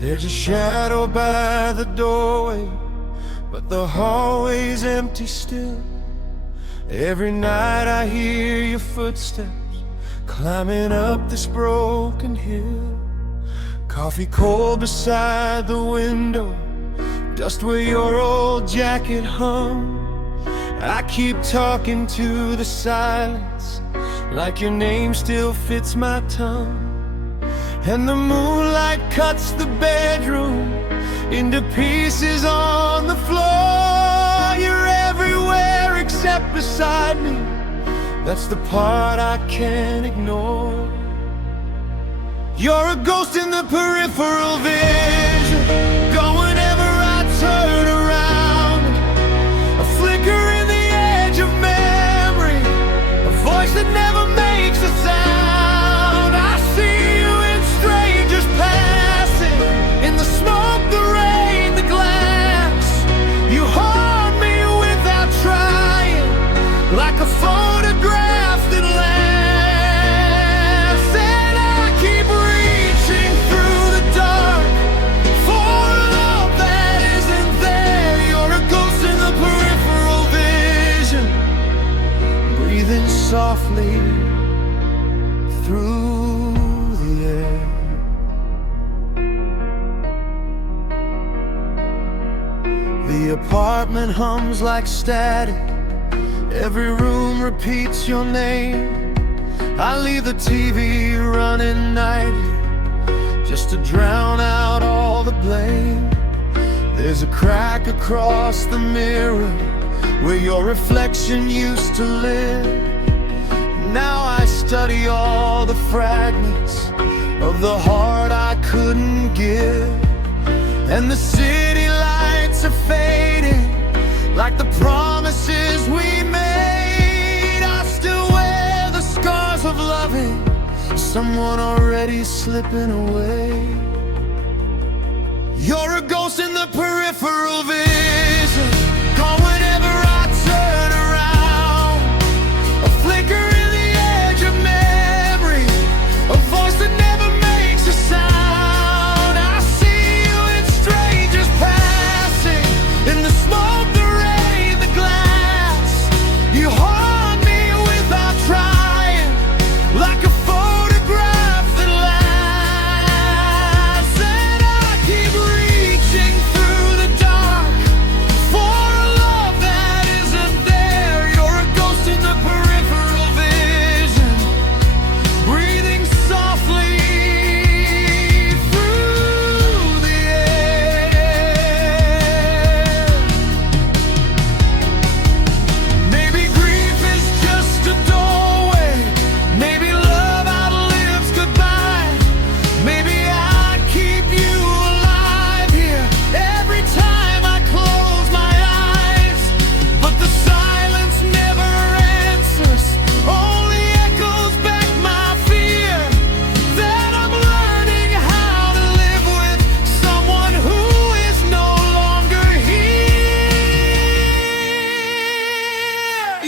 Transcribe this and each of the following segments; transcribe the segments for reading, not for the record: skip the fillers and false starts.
There's a shadow by the doorway, but the hallway's empty still. Every night I hear your footsteps climbing up this broken hill. Coffee cold beside the window, dust where your old jacket hung. I keep talking to the silence, like your name still fits my tongue. And the moonlight cuts the bedroom into pieces on the floor. You're everywhere except beside me, that's the part I can't ignore. You're a ghost in the peripheral vision, gone whenever I turn around. A flicker in the edge of memory, a voice that never makes a sound. I see you in strangers passing, in the smoke, the rain, the glass. You haunt me without trying, like a photograph that lasts. And I keep reaching through the dark for love that isn't there. You're a ghost in the peripheral vision, breathing softly through the air. The apartment hums like static, every room repeats your name. I leave the TV running nightly, just to drown out all the blame. There's a crack across the mirror where your reflection used to live. Now I study all the fragments of the heart I couldn't give. And the city lights are fading, like the promises we made. I still wear the scars of loving someone already slipping away. You're a ghost in the peripheral vision, gone whenever I turn around. A flicker in the edge of memory, a voice that never makes a sound. I see you in strangers passing, in the smoke, the rain, the glass. You haunt me without trying, like a photograph that lasts. And I keep reaching through the dark for a love that isn't there. You're a ghost in the peripheral vision, breathing softly through the air. Maybe grief is just a doorway, maybe love outlives goodbye. Maybe I keep you alive here every time I close my eyes. But the silence never answers, only echoes back my fear that I'm learning how to live with someone who is no longer here.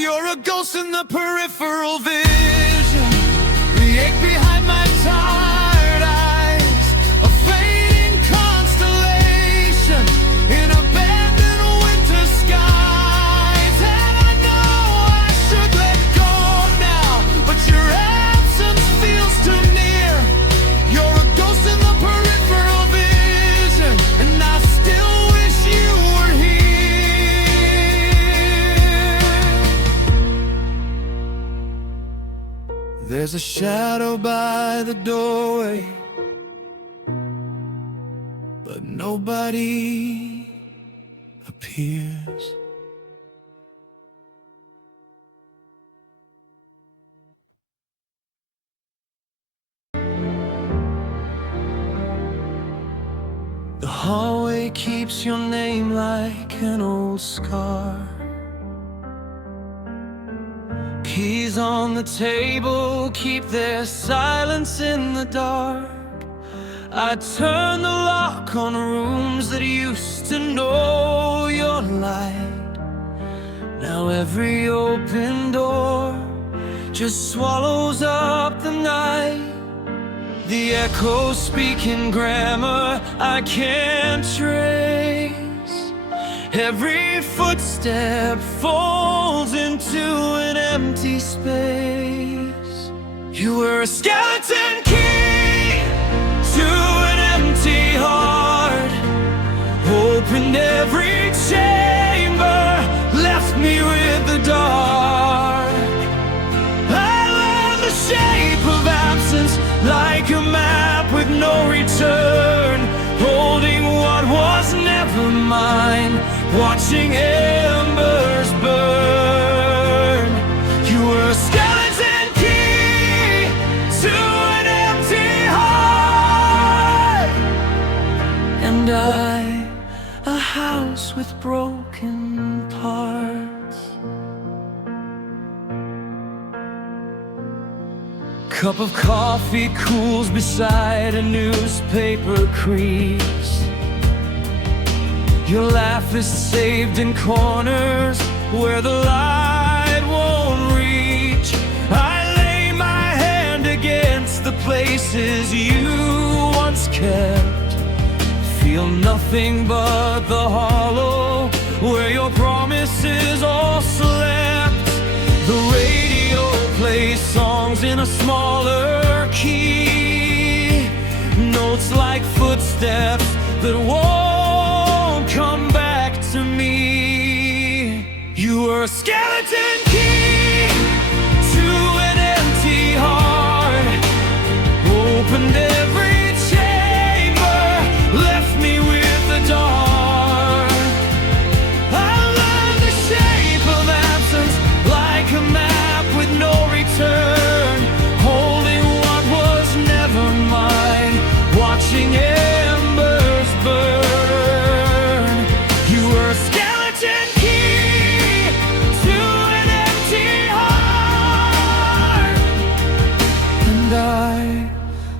You're a ghost in the peripheral vision, the ache behind my tired eyes, a fading constellation in abandoned winter skies. And I know I should let go now, but your absence feels too near. You're a ghost in the peripheral vision, and I still wish you were here. There's a shadow by the doorway, but nobody appears. The hallway keeps your name like an old scar. Keys on the table keep their silence in the dark. I turn the lock on rooms that used to know your light. Now every open door just swallows up the night. the echoes speaking grammar I can't trace. Every footstep falls into an empty space. You were a skeleton key to an empty heart, opened every chamber, left me with the dark. I learned the shape of absence like a map with no return, holding what was never mine, watching embers burn. You were a skeleton key to an empty heart, and I, a house with broken parts. Cup of coffee cools beside a newspaper crease. Your laugh is saved in corners where the light won't reach. I lay my hand against the places you once kept, feel nothing but the hollow where your promises all slept. The radio plays songs in a smaller key, notes like footsteps that won't come back to me. You were a skeleton key to an empty heart, opened every chamber, left me with the dark. I learned the shape of absence like a map with no return, holding what was never mine, watching embers burn. You were a skeleton key to an empty heart, and I,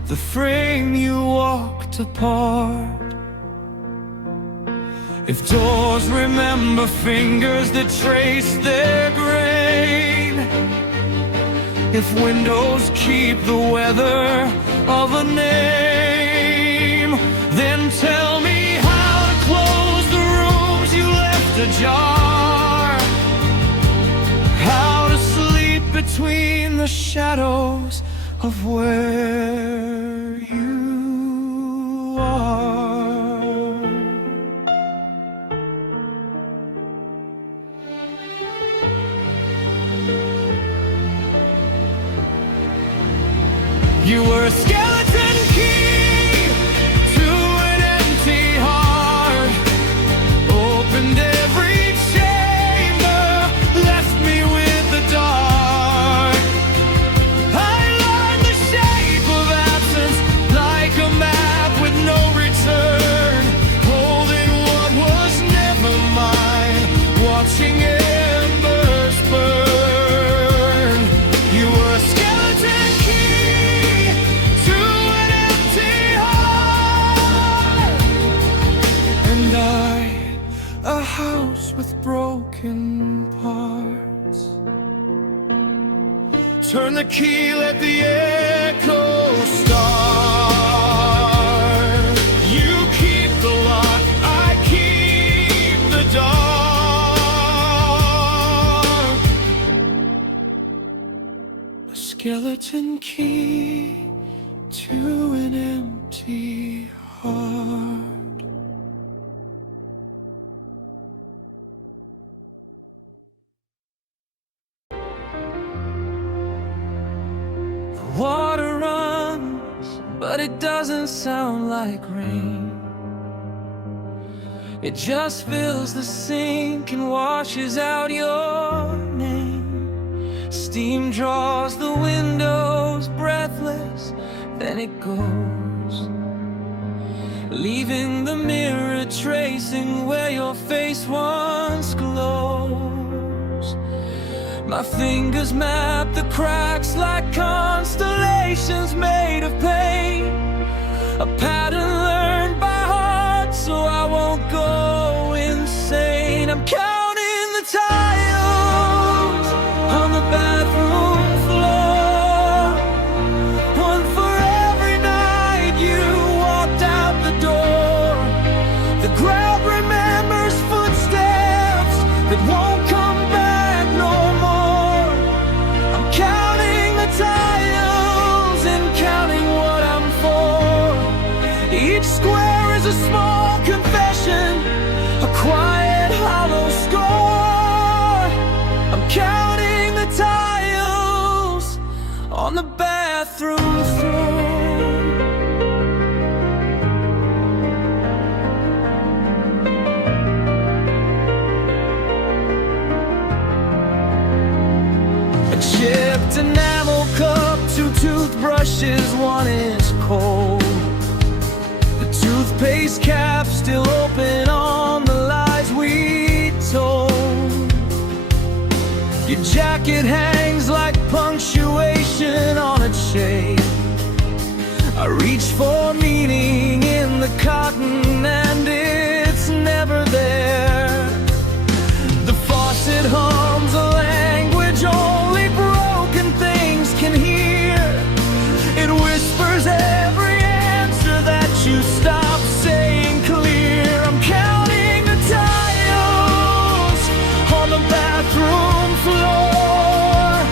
the frame you walked apart. If doors remember fingers that trace their grain, if windows keep the weather of a name, then tell me how to close the rooms you left ajar, how to sleep between the shadows of where you are. You were a skeleton key to an empty heart, opened every chamber, left me with the dark. I learned the shape of absence like a map with no return, holding what was never mine, watching embers burn. You were a skeleton key to an empty heart, and I, a house with broken parts. Turn the key, let the echo start. You keep the lock, I keep the dark. A skeleton key to an empty heart. The water runs, but it doesn't sound like rain. It just fills the sink and washes out your name. Steam draws the windows, breathless, then it goes, leaving the mirror tracing where your face once glows. My fingers map the cracks like constellations made of pain, a pattern learned by heart so I won't go insane. I'm counting the tiles on the bathroom floor, one for every night Each square is a small confession, a quiet hollow score. I'm counting the tiles on the bathroom floor. A chipped enamel cup, 2 toothbrushes, 1 is cold. The toothpaste cap still open on the lies we told. Your jacket hangs like punctuation on a chain. I reach for meaning in the cotton and it's never there. The faucet hums a language only broken things can hear. It whispers every answer that you stop saying clear. I'm counting the tiles on the bathroom floor,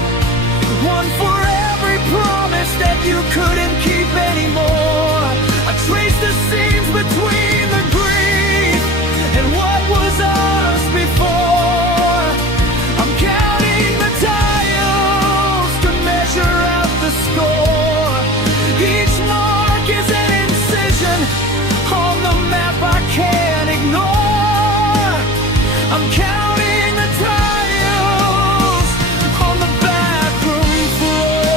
1 for every promise that you couldn't keep anymore. I trace the seams between the grief and what was ours before. I'm counting the tiles to measure out the score. Each mark is an incision on the map I can't ignore. I'm counting the tiles on the bathroom floor.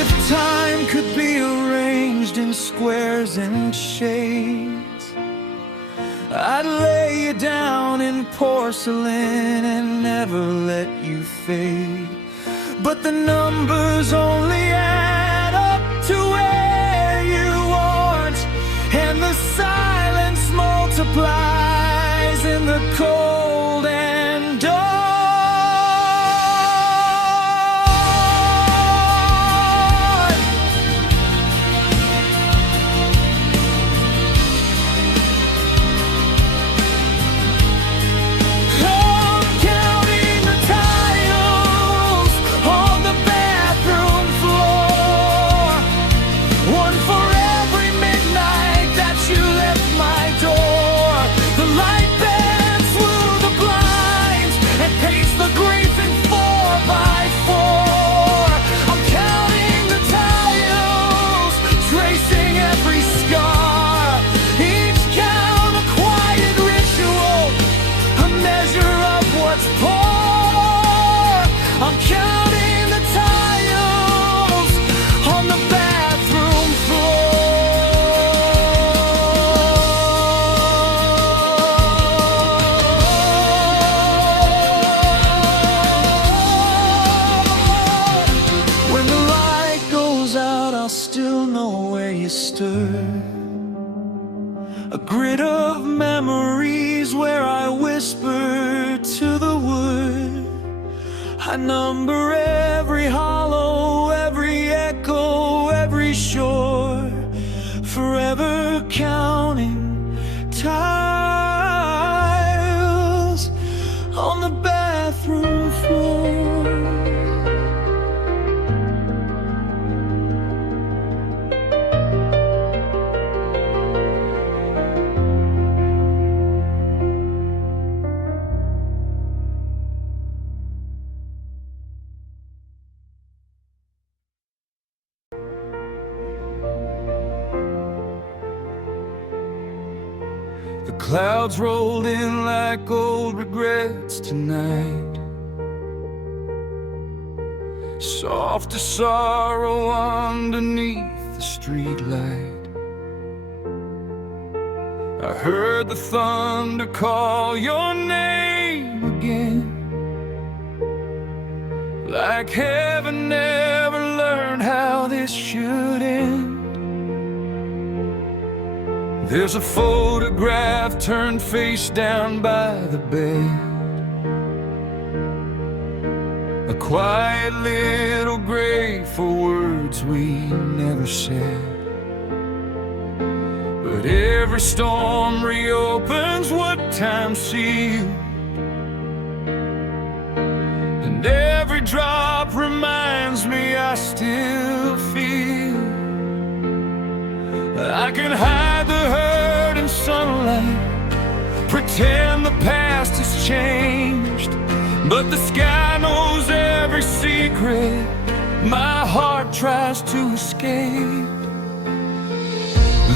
If time could be arranged in squares and shades, I'd lay you down in porcelain and never let you fade. But the numbers only add up to where you aren't, and the silence multiplies in the cold and dark. I'm counting the tiles on the bathroom floor, 1 for every midnight that you left my door. The light bends through the blinds and paints the grief in 4x4. I'm counting the tiles, tracing every scar. Each count a quiet ritual, a measure of what's poor. I'm counting the tiles on the bathroom floor. When the light goes out, I'll still know where you stood. A grid of memories where I whisper to the wood. I number every hollow, every echo, every shore, forever counting tiles on the bathroom floor. The clouds rolled in like old regrets tonight, soft as sorrow underneath the streetlight. I heard the thunder call your name again, like heaven never learned how this should end. There's a photograph turned face down by the bed, a quiet little grave for words we never said. But every storm reopens what time sealed, and every drop reminds me I still feel. I can hide the hurt in sunlight, pretend the past has changed, but the sky knows every secret my heart tries to escape.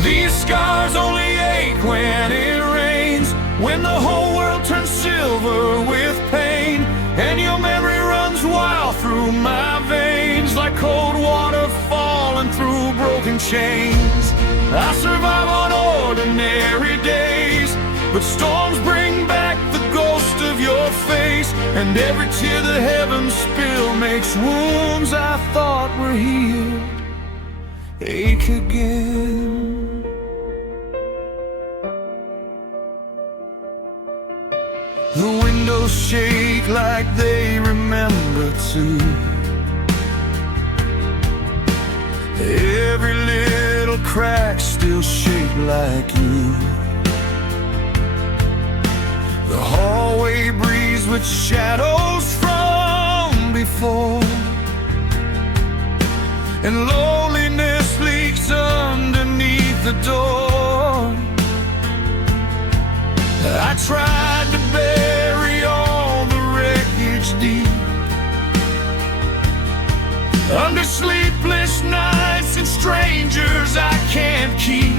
These scars only ache when it rains, when the whole world turns silver with pain, and your memory runs wild through my veins like cold water falling through broken chains. I survive on ordinary days, but storms bring back the ghost of your face, and every tear the heavens spill makes wounds I thought were healed ache again. The windows shake like they remember too. Every little crack still shaped like you. The hallway breathes with shadows from before, and loneliness leaks underneath the door. I tried to bury all the wreckage deep under sleepless nights and strangers I can't keep.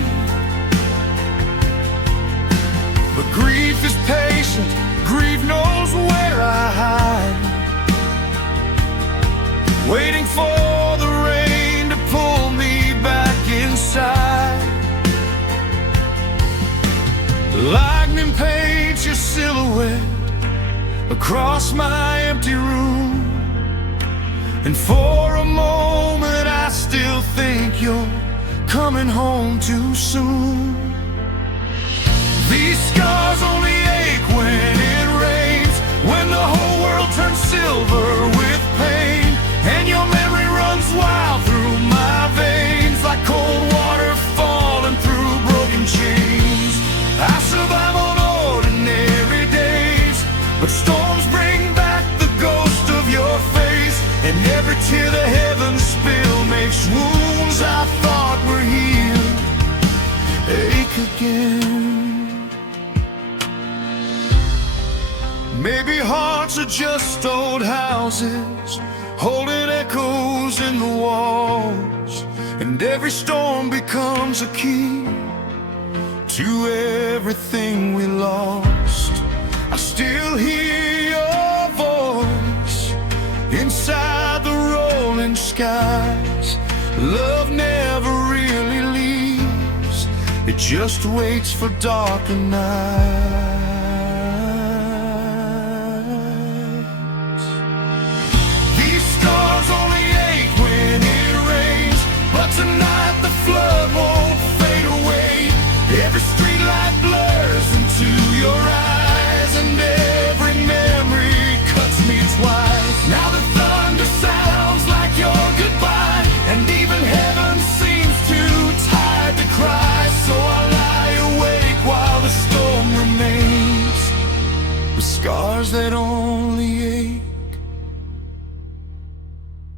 But grief is patient, grief knows where I hide, waiting for the rain to pull me back inside. Lightning paints your silhouette across my empty room, and for a moment I still think you're coming home too soon. These scars only ache when it rains, when the whole world turns silver with pain, and your memory runs wild through my veins like cold water falling through broken chains. I survive on ordinary days, but storms bring back the ghost of your face, and every tear the heavens spill makes wounds I thought were healed ache again. Maybe hearts are just old houses, holding echoes in the walls, and every storm becomes a key to everything we lost. I still hear your voice inside the rolling skies. Love never really leaves, it just waits for darker nights. These stars only ache when it rains, but tonight the flood won't fade away. Every streetlight blurs into your eyes, and every memory cuts me twice. Now the thunder sounds like your goodbye, and even heaven seems too tired to cry. So I lie awake while the storm remains, with scars that only ache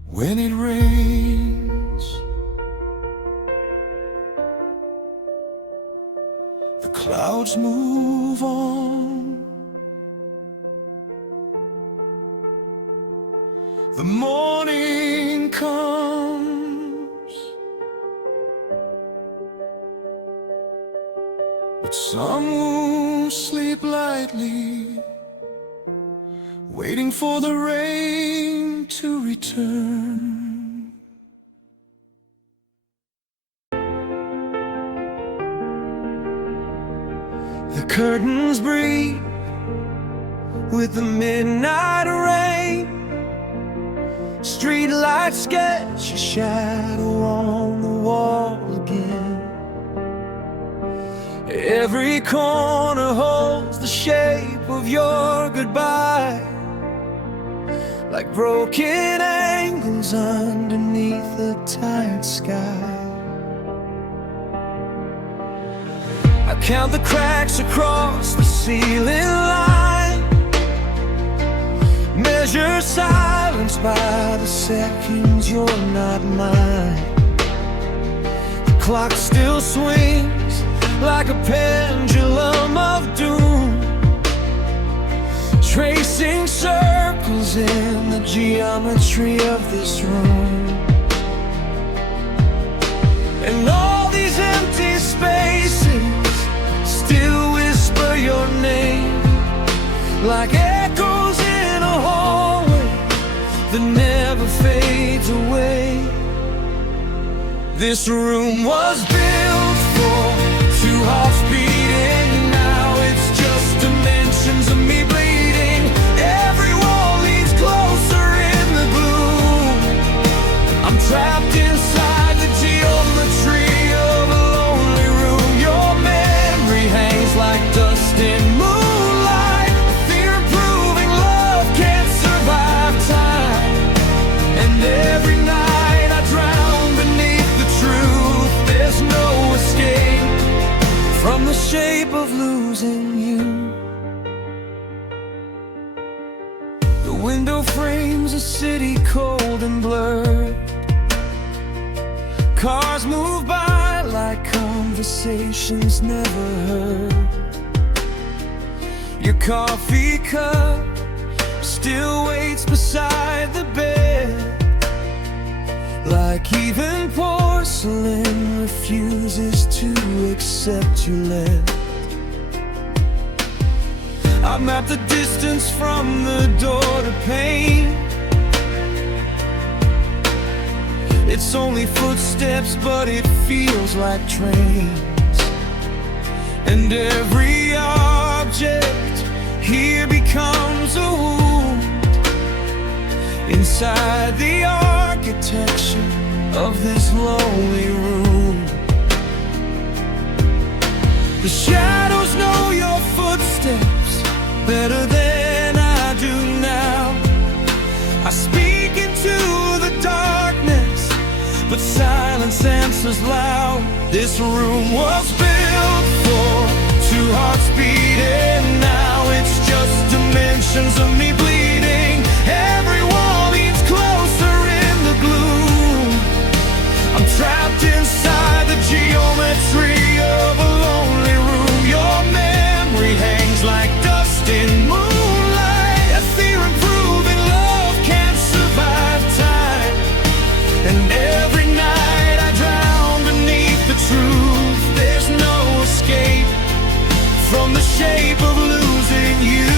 when it rains. The clouds move on, the morning comes, but some wounds sleep lightly, waiting for the rain to return. The curtains breathe with the midnight rain. Streetlights sketch a shadow on the wall again. Every corner holds the shape of your goodbye, like broken angles underneath a tired sky. Count the cracks across the ceiling line, measure silence by the seconds you're not mine. The clock still swings like a pendulum of doom, tracing circles in the geometry of this room. And all these empty spaces still whisper your name, like echoes in a hallway that never fades away. This room was built for two hearts beating. Now it's just dimensions of me bleeding. Every wall leads closer in the gloom. I'm trapped inside the geometry of a lonely room. Your memory hangs like dust in moonlight. Fear-proving love can't survive time. And every night I drown beneath the truth. There's no escape from the shape of losing you. The window frames a city cold and blurred. Cars move by like conversations never heard. Your coffee cup still waits beside the bed, like even porcelain refuses to accept your left. I map the distance from the door to pain. It's only footsteps, but it feels like trains. And every object here becomes a wound inside the architecture of this lonely room. The shadows know your footsteps better than I do now. I speak into the darkness, but silence answers loud. This room was built for two hearts beating. Now it's just dimensions of me bleeding. Every wall leads closer in the gloom. I'm trapped inside the geometry of a lonely room. Your memory hangs like dust in moonlight. A theorem-proving love can't survive time. And every night I drown beneath the truth. There's no escape from the shape of losing you.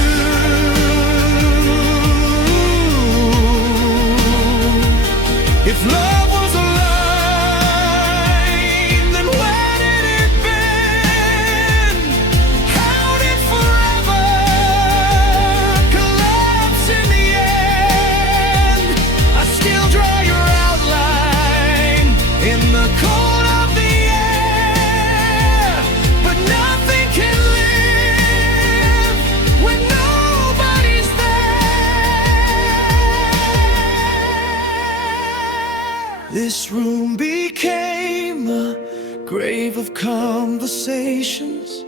If love was a line, then where did it bend? How did forever collapse in the end? I still draw your outline in the cold of the air, but nothing can live when nobody's there. This room became a grave of conversations,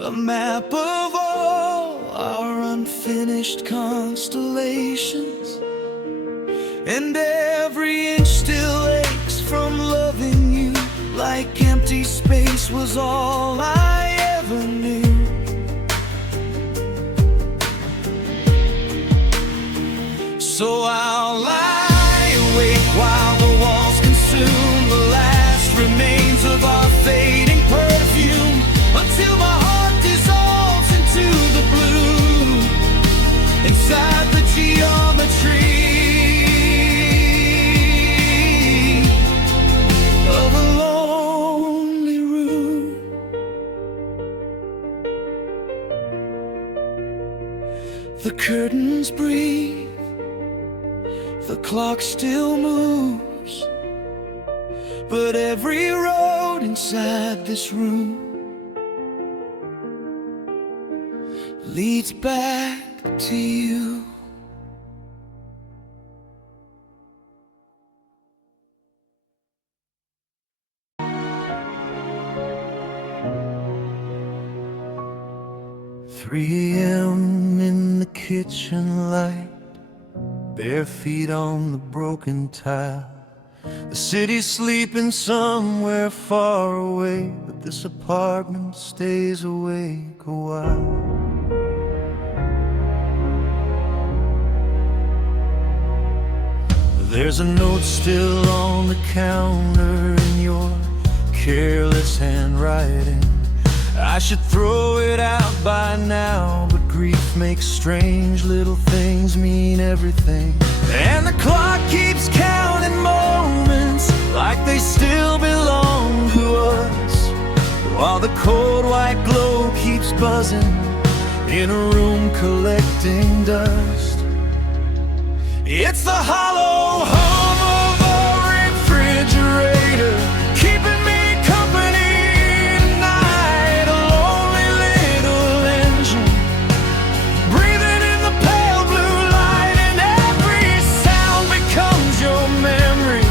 a map of all our unfinished constellations. And every inch still aches from loving you, like empty space was all I ever knew. So I'll lie awake while the walls consume the last remains of our fading perfume, until my heart dissolves into the blue inside the geometry of a lonely room. The curtains breathe, the clock still moves, but every road inside this room leads back to you. 3 a.m. in the kitchen light, bare feet on the broken tile. The city's sleeping somewhere far away, but this apartment stays awake a while. There's a note still on the counter in your careless handwriting. I should throw it out by now, but grief makes strange little things mean everything. And the clock keeps counting moments like they still belong to us, while the cold white glow keeps buzzing in a room collecting dust. It's the hollow hum of a refrigerator, keeping me company tonight. A lonely little engine, breathing in the pale blue light. And every sound becomes your memory,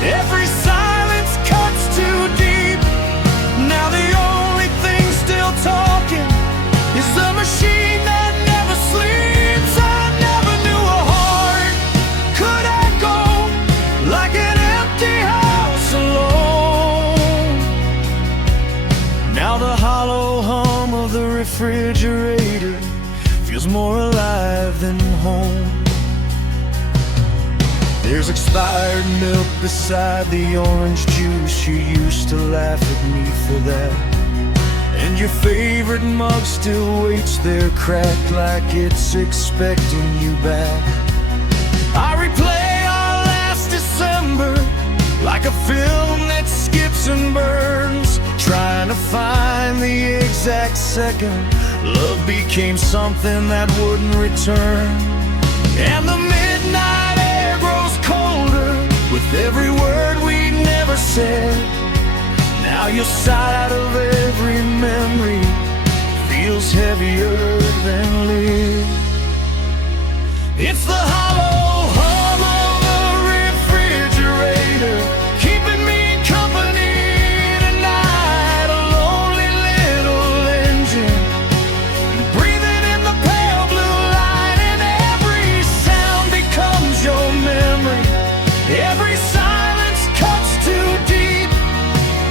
every silence cuts too deep. Now the only thing still talking is the machine that never sleeps. I never knew a heart could echo like an empty house alone. Now the hollow hum of the refrigerator feels more alive than home. There's expired milk beside the orange juice. You used to laugh at me for that, and your favorite mug still waits there, cracked like it's expecting you back. I replay our last December like a film that skips and burns, trying to find the exact second love became something that wouldn't return. And the midnight air grows colder with every word we never said. Now your side of every memory feels heavier than lead. It's the hollow hum of a refrigerator, keeping me company tonight. A lonely little engine, breathing in the pale blue light. And every sound becomes your memory, every silence cuts too deep.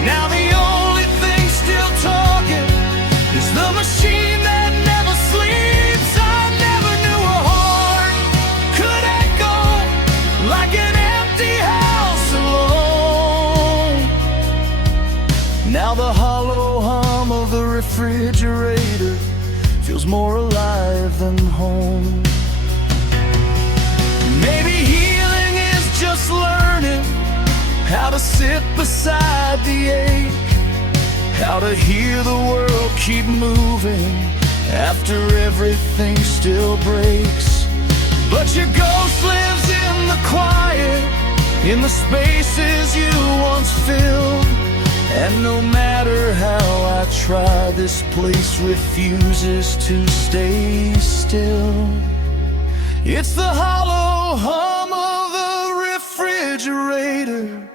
Now the only thing still talking is the machine that never sleeps. I never knew a heart could echo like an empty house alone. Now the hollow hum of the refrigerator feels more alive than home. Maybe healing is just learning how to sit beside the ache, how to hear the world keep moving after everything still breaks. But your ghost lives in the quiet, in the spaces you once filled. And no matter how I try, this place refuses to stay still. It's the hollow hum of the refrigerator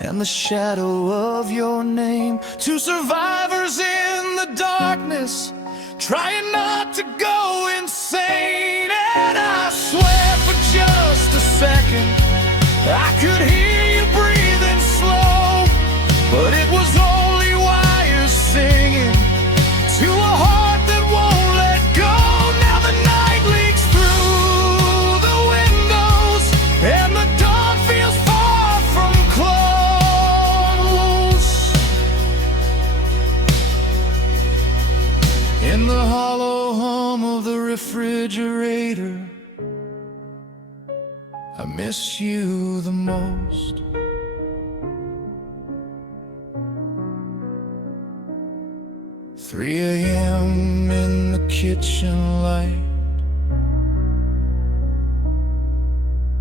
and the shadow of your name. Two survivors in the darkness, trying not to go insane. And I swear for just a second I could hear you breathing slow, but it was only wires singing to a heart that won't let go. Now the night leaks through the windows, and the dawn feels far from close. In the hollow hum of the refrigerator, I miss you the most. "3 a.m. in the kitchen light,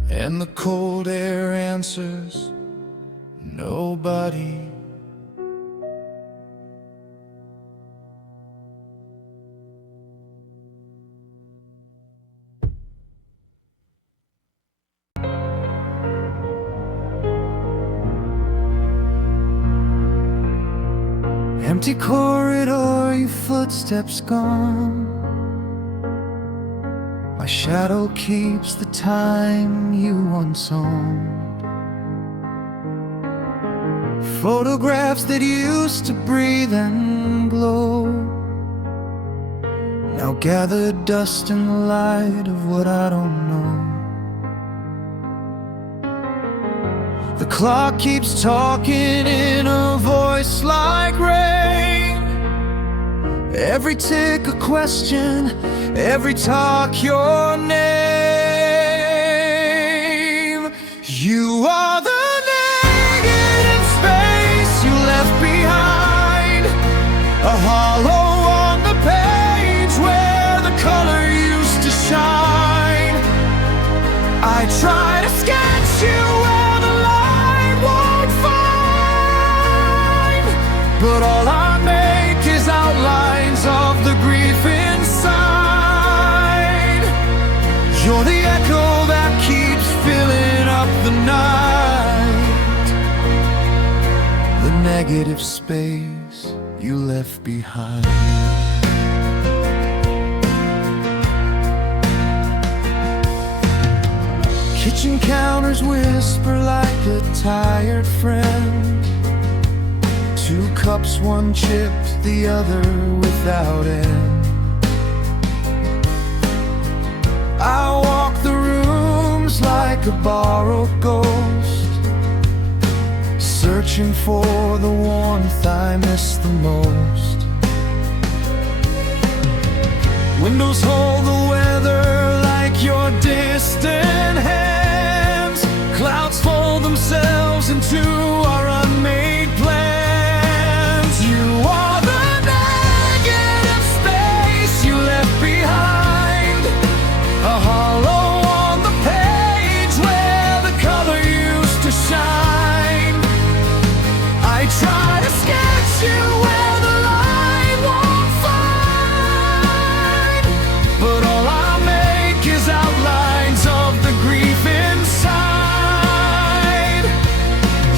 and the cold air answers nobody." empty corridor, your footsteps gone. My shadow keeps the time you once owned. Photographs that used to breathe and glow now gather dust in the light of what I don't know. The clock keeps talking in a voice like rain. Every tick a question, every talk your name. You are the negative space you left behind, a hollow on the page where the color used to shine. I try to sketch you where the light won't find, but all I make is outlines of the grief inside. You're the echo that keeps filling up the night, the negative space you left behind. Kitchen counters whisper like a tired friend. Two cups, one chipped, the other without end. I walk the rooms like a borrowed ghost, searching for the warmth I miss the most. Windows hold the weather like your distant hands. Clouds fold themselves into our unmade plans. You are the negative space you left behind, a hollow on the page where the color used to shine. I try to sketch you where the light won't find, but all I make is outlines of the grief inside.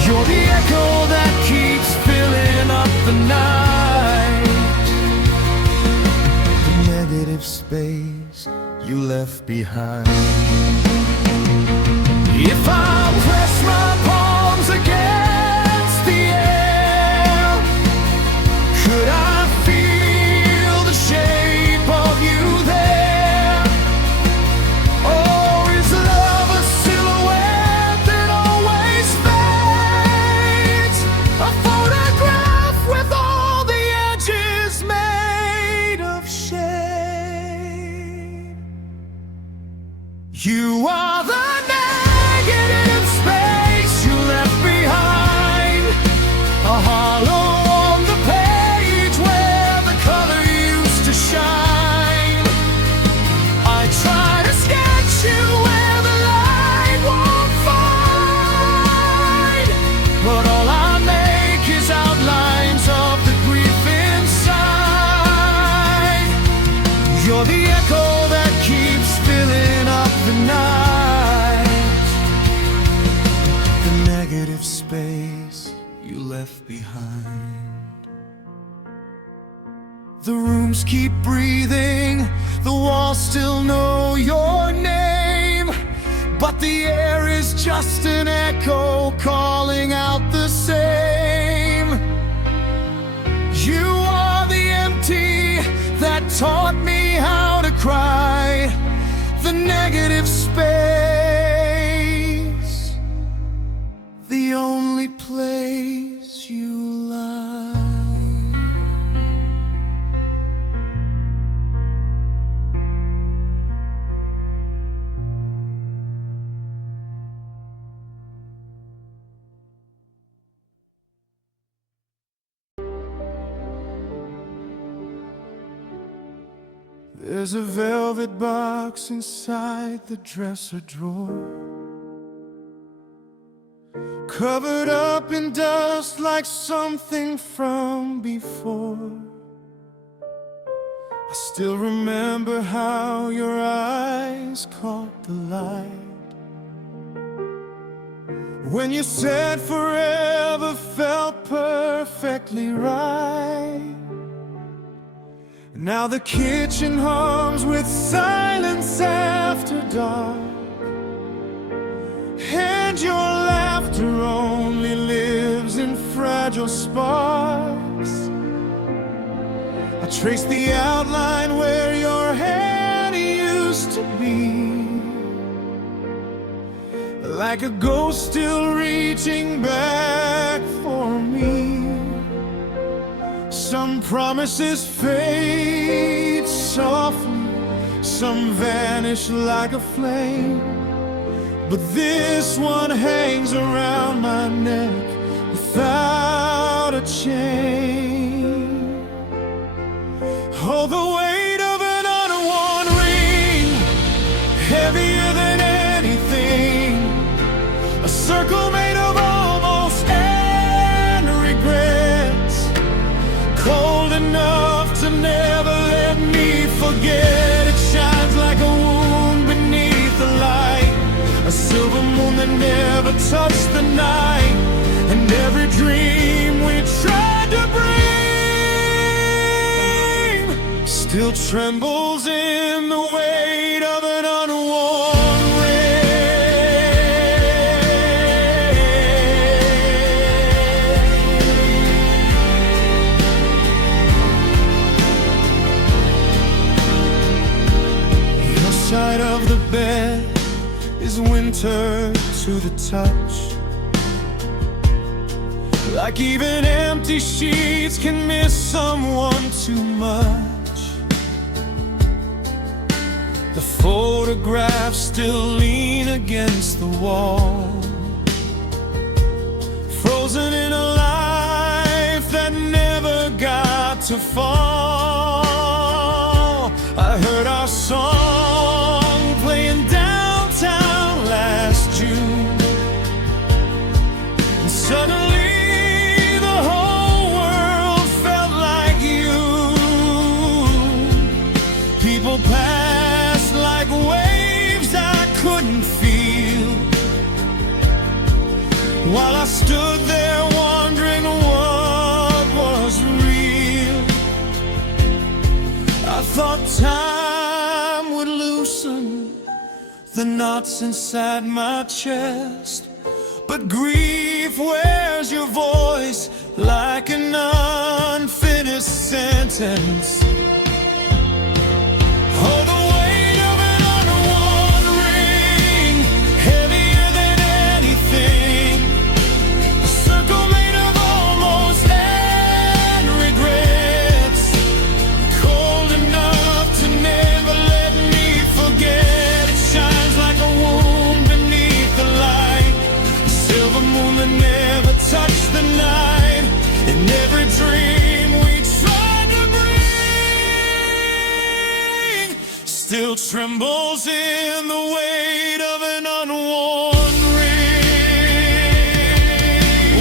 You're the echo that keeps filling up the night, the negative space you left behind. If I press my palms against the air, could I feel the shape of you there? Or is love a silhouette that always fades? A photograph with all the edges made of shade. You are the negative space you left behind, a hollow on the page where the color used to shine. I try to sketch you where the light won't find, but all I make is outlines of the grief inside. You're the echo that keeps filling up the night, the negative space you left behind. The rooms keep breathing, the walls still know your name, but the air is just an echo calling out the same. You are the empty that taught me how to cry, the negative space, the only place you lie. There's a velvet box inside the dresser drawer, covered up in dust like something from before. I still remember how your eyes caught the light, when you said forever felt perfectly right. Now the kitchen hums with silence after dark, and your laughter only lives in fragile sparks. I trace the outline where your hand used to be, like a ghost still reaching back for me. Some promises fade softly, some vanish like a flame, but this one hangs around my neck without a chain. Oh, the weight of an unworn ring, heavier than anything, a circle made of almost and regrets, cold enough to never let me forget. It shines like a wound beneath the light, a silver moon that never touched the night, and every dream we tried to bring still trembles in the weight of an unworn ring. Your side of the bed is winter to the touch, like even empty sheets can miss someone too much. The photographs still lean against the wall, frozen in a life that never got to fall. I heard our song playing downtown last June, and suddenly the whole world felt like you. People passed like waves I couldn't feel, while I stood there wondering what was real. I thought time would loosen the knots inside my chest, but grief wears your voice like an unfinished sentence. Oh, the weight of an unworn ring, heavier than anything, a circle made of almost and regrets, cold enough to never let me forget. It shines like a wound beneath the light, a silver moon that never touched the night, and every dream we tried to bring still trembles in the weight of an unworn ring.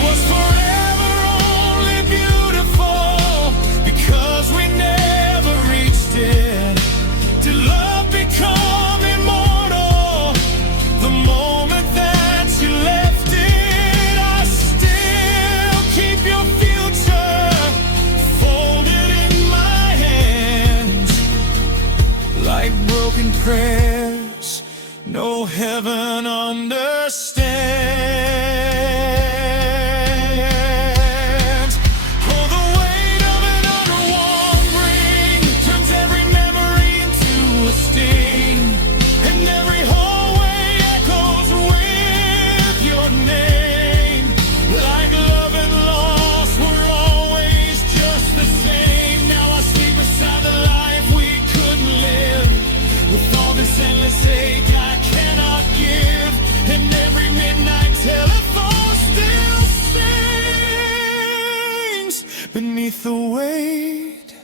Was forever only beautiful because we never reached it? Did love become immortal the moment that you left it? I still keep your future folded in my hands, like broken prayers no heaven understands. Oh, the weight of an unworn ring turns every memory into a sting, and every hallway echoes with your name. Like love and loss were always just the same. Now I sleep beside the life we couldn't live, with all this endless ache I cannot give, and every midnight telephone still sings beneath the weight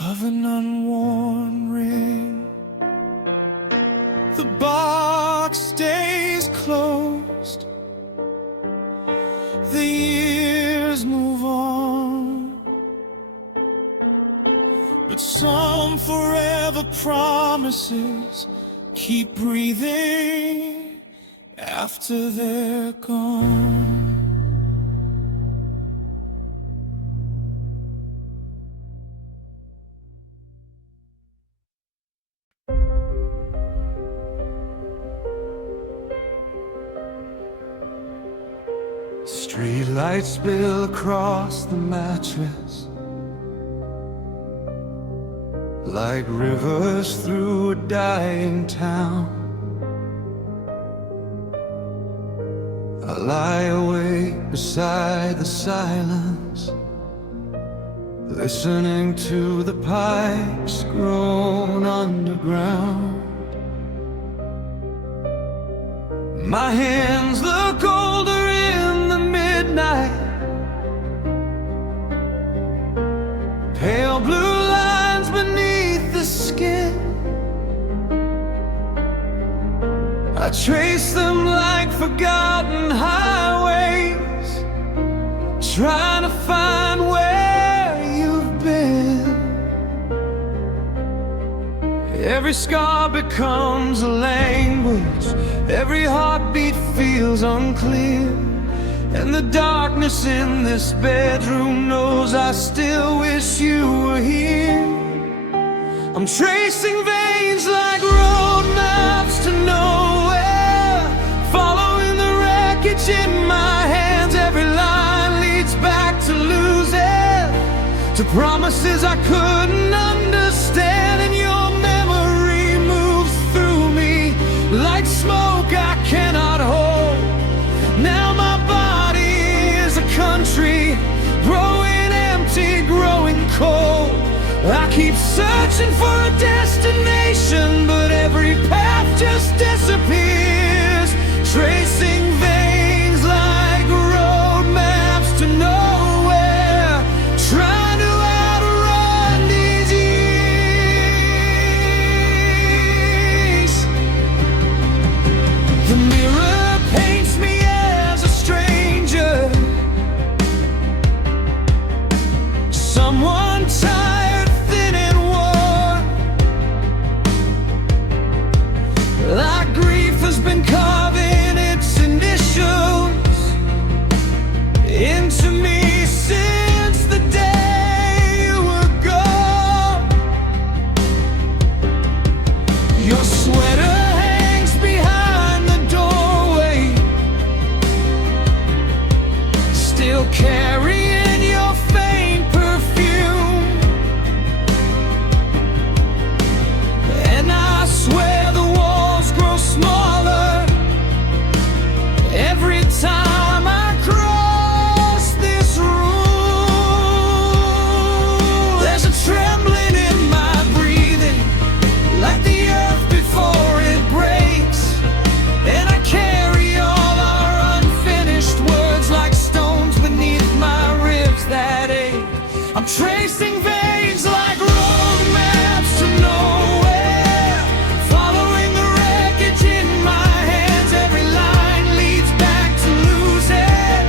of an unworn ring. The box stays closed, the years move on, but some forever promises keep breathing after they're gone. Light spill across the mattress like rivers through a dying town. I lie awake beside the silence, listening to the pipes grown underground. My hands look older in the midnight, pale blue lines beneath the skin. I trace them like forgotten highways, trying to find where you've been. Every scar becomes a language, every heartbeat feels unclear, and the darkness in this bedroom knows I still wish you were here. I'm tracing veins like road maps to nowhere, following the wreckage in my hands. Every line leads back to losing, to promises I couldn't understand. And your memory moves through me like smoke I cannot hold. Now my body is a country, growing empty, growing cold. I keep searching for a destination, but every path just disappears. Tracing veins like road maps to nowhere, trying to outrun these years. The mirror paints me as a stranger, someone tired, thin and worn. Like grief has been carving its initials into me since the day you were gone. Your sweater hangs behind the doorway, still carrying your faint perfume. And I swear the walls grow smaller every time I cross this room. There's a trembling in my breathing, like the earth before it breaks. And I carry all our unfinished words like stones beneath my ribs that ache. I'm tracing veins like road maps to nowhere, following the wreckage in my hands. Every line leads back to losing,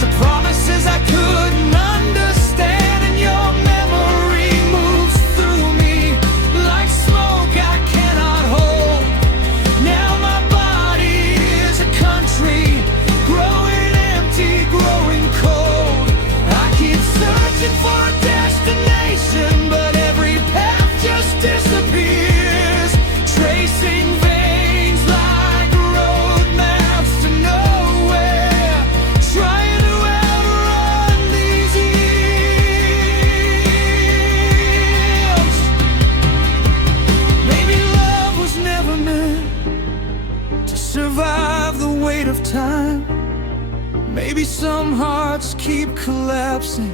to promises I couldn't understand. And your memory moves through me like smoke I cannot hold. Now my body is a country, growing empty, growing cold. I keep searching for a destination, but every path just disappears. Tracing veins like road maps to nowhere, trying to outrun these years. Maybe love was never meant to survive the weight of time. Maybe some hearts keep collapsing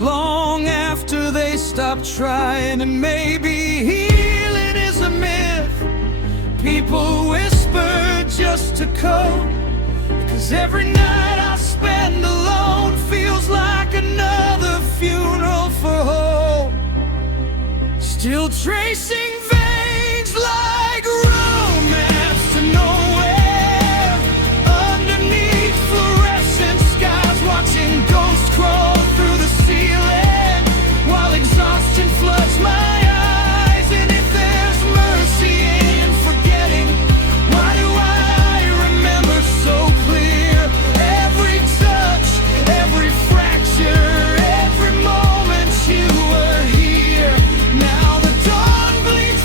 long after they stop trying. And maybe healing is a myth people whisper just to cope, because every night I spend alone feels like another funeral for hope. Still tracing veins like road maps to nowhere, underneath fluorescent skies, watching ghosts crawl through the ceiling while exhaustion floods my eyes. And if there's mercy in forgetting, why do I remember so clear? Every touch, every fracture, every moment you were here. Now the dawn bleeds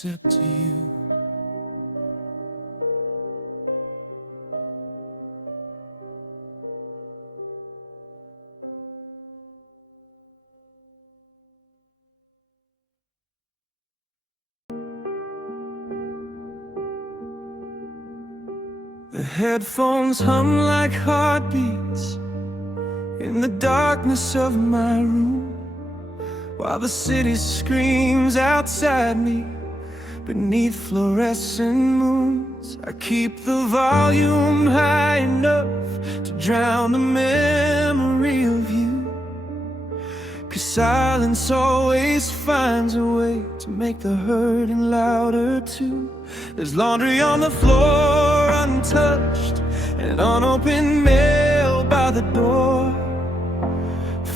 except to you. The headphones hum like heartbeats in the darkness of my room, while the city screams outside me beneath fluorescent moons. I keep the volume high enough to drown the memory of you, 'cause silence always finds a way to make the hurting louder too. There's laundry on the floor untouched, and unopened mail by the door.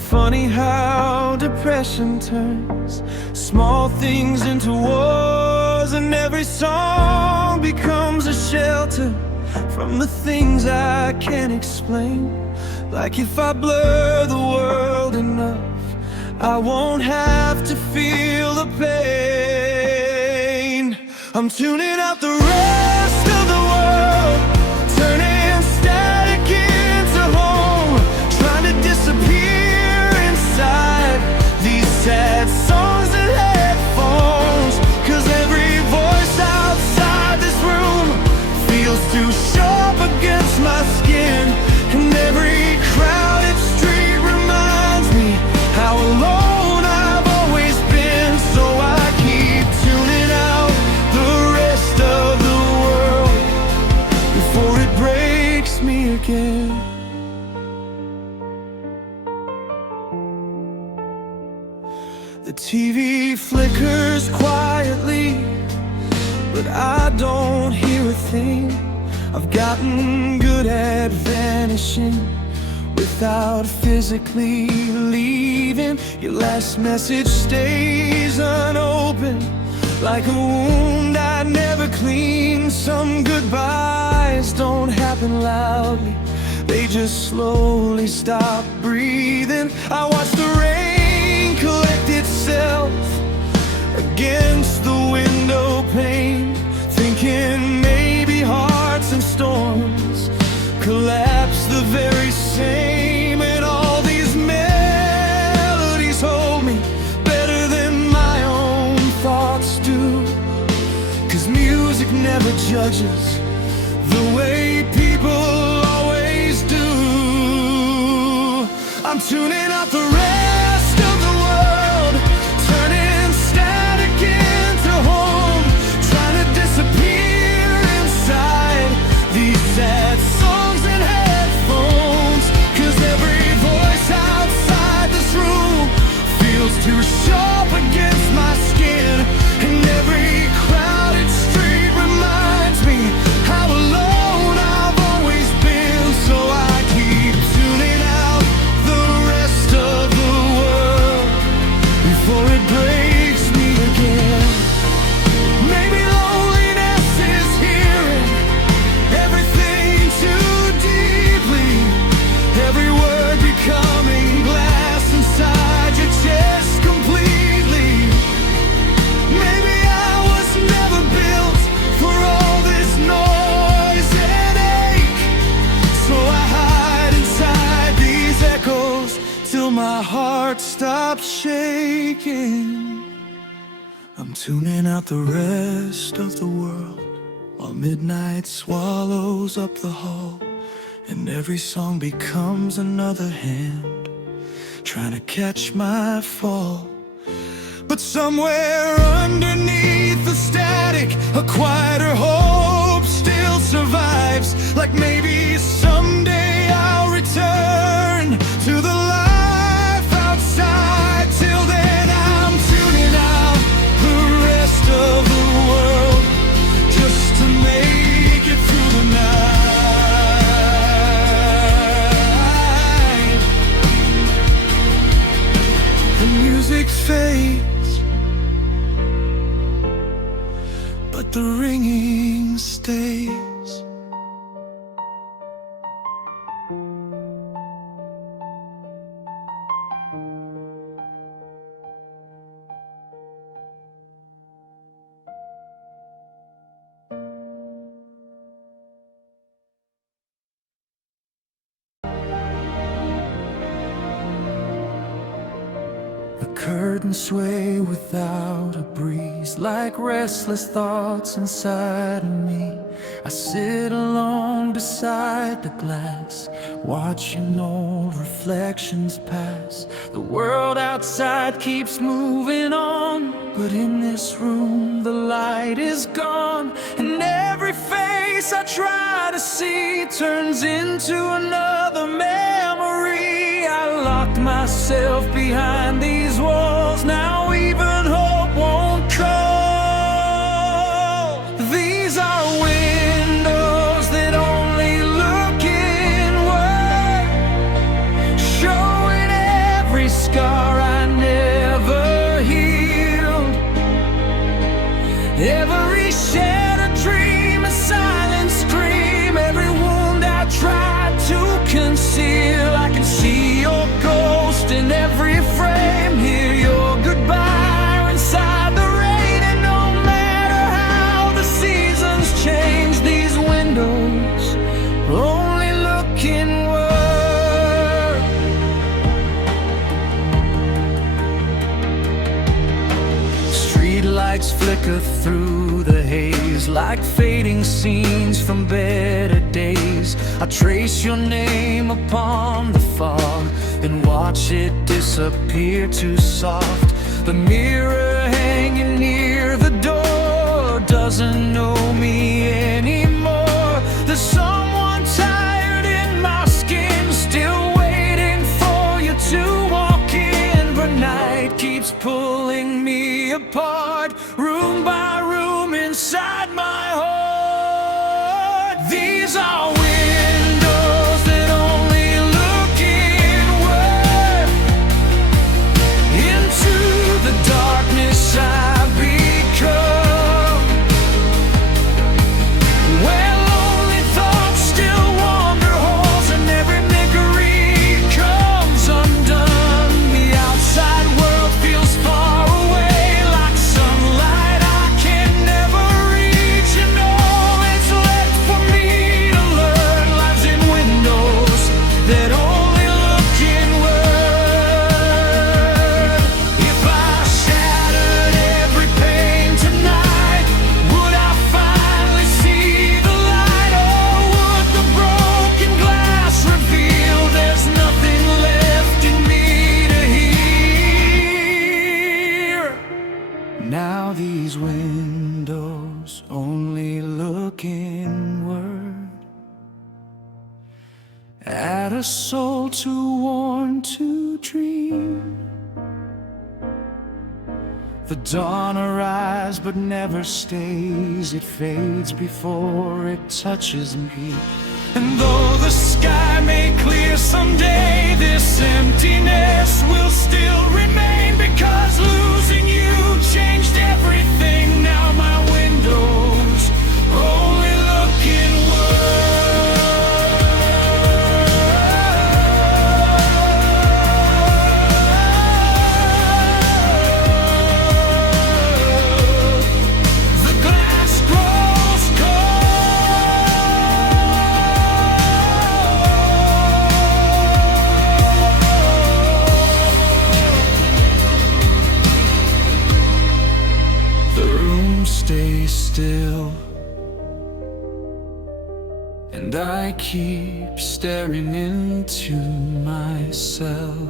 Funny how depression turns small things into wars, and every song becomes a shelter from the things I can't explain. Like if I blur the world enough, I won't have to feel the pain. I'm tuning out the rest of the world, turning static into home, trying to disappear inside these sad songs and headphones. 'Cause every voice outside this room feels too sharp against my skin, and every crowded street reminds me how alone I've always been. So I keep tuning out the rest of the world before it breaks me again. The TV flickers quietly, but I don't hear a thing. I've gotten good at vanishing without physically leaving. Your last message stays unopened, like a wound I never clean. Some goodbyes don't happen loudly, they just slowly stop breathing. I watch the rain collect itself against the window pane, thinking maybe hearts and storms collapse the very same. And all these melodies hold me better than my own thoughts do, 'cause music never judges the way people always do. I'm tuning out the rest of the world, turning static into home, trying to disappear inside these sad songs and headphones. 'Cause every voice outside this room feels too sharp against my skin, and every crowded street reminds me how alone I've always been. So I keep tuning out the rest of the world before it breaks me again. Maybe loneliness is hearing everything too deeply, every word becoming glass inside your chest completely. Maybe I was never built for all this noise and ache, so I hide inside these echoes till my heart stops shaking. I'm tuning out the rest of the world while midnight swallows up the hall, and every song becomes another hand trying to catch my fall. But somewhere underneath the static, a quieter hope still survives. Like maybe someday I'll return to the life outside. Till then I'm tuning out the rest of the world just to make it through the night. The music fades, but the ringing stays. curtains sway without a breeze, like restless thoughts inside of me. I sit alone beside the glass, watching old reflections pass. The world outside keeps moving on, but in this room the light is gone, and every face I try to see turns into another memory. I locked myself behind these walls, now even hope won't call. These are windows that only look inward, showing every scar I never healed, every shattered dream, a silent scream, every wound I tried to conceal. I can see your ghost in every frame, hear your goodbye inside the rain. And no matter how the seasons change, these windows only look inward. Street lights flicker through the haze, like fading scenes from better days. I trace your name upon the fog and watch it disappear too soft. The mirror hanging near the door doesn't know me anymore. There's someone tired in my skin, still waiting for you to walk in. But night keeps pulling me apart, room by room inside my heart. These are windows that only look inward, into the darkness I've become, where lonely thoughts still wander halls, and every memory comes undone. The outside world feels far away, like sunlight I can never reach, and all that's left for me to learn lies in windows that only look inward. If I shattered every pane tonight, would I finally see the light, or would the broken glass reveal there's nothing left in me to hear? Now these windows only look inward, at a soul too worn to dream. The dawn arrives but never stays, it fades before it touches me. And though the sky may clear someday, this emptiness will still remain, because losing you changed everything. Now my windows only look inward. The glass grows cold. The room stays still, and I keep staring into myself.